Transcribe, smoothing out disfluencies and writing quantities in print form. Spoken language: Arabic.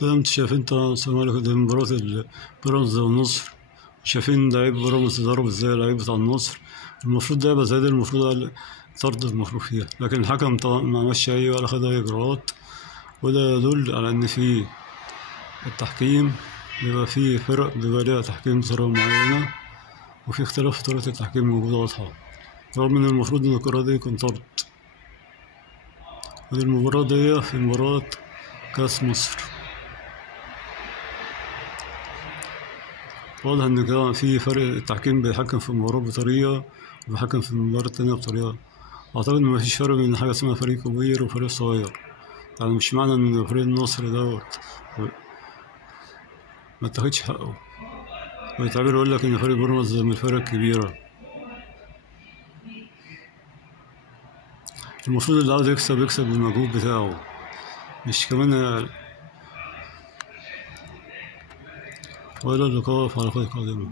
زي ما انتوا شايفين طبعا الزمالك قدام مباراة بيراميدز والنصر، شايفين لعيب بيراميدز ضرب ازاي اللعيب بتاع النصر. المفروض ده يبقى زي ده، المفروض طرد المفروض فيها، لكن الحكم طبعا ما عملش أي ولا خد أي إجراءات. وده يدل على إن في التحكيم بيبقى فيه فرق بيبقى ليها تحكيم بطريقة معينة، وفي اختلاف في طريقة التحكيم موجودة واضحة، رغم إن المفروض إن القرار دي يكون طرد. ودي المباراة دي في مباراة كأس مصر، واضح إن كده في فرق، التحكيم بيحكم في المباراة بطريقة وبيحكم في المباراة التانية بطريقة. أعتقد إن مفيش فرق بين حاجة اسمها فريق كبير وفريق صغير، يعني مش معنى إن فريق النصر دوت ما اتاخدش حقه ويتعبر يقول لك إن فريق بيراميدز من الفرق الكبيرة. المفروض اللي عاوز يكسب يكسب بالمجهود بتاعه، مش كمان. وإلى اللقاء في حلقات قادمة.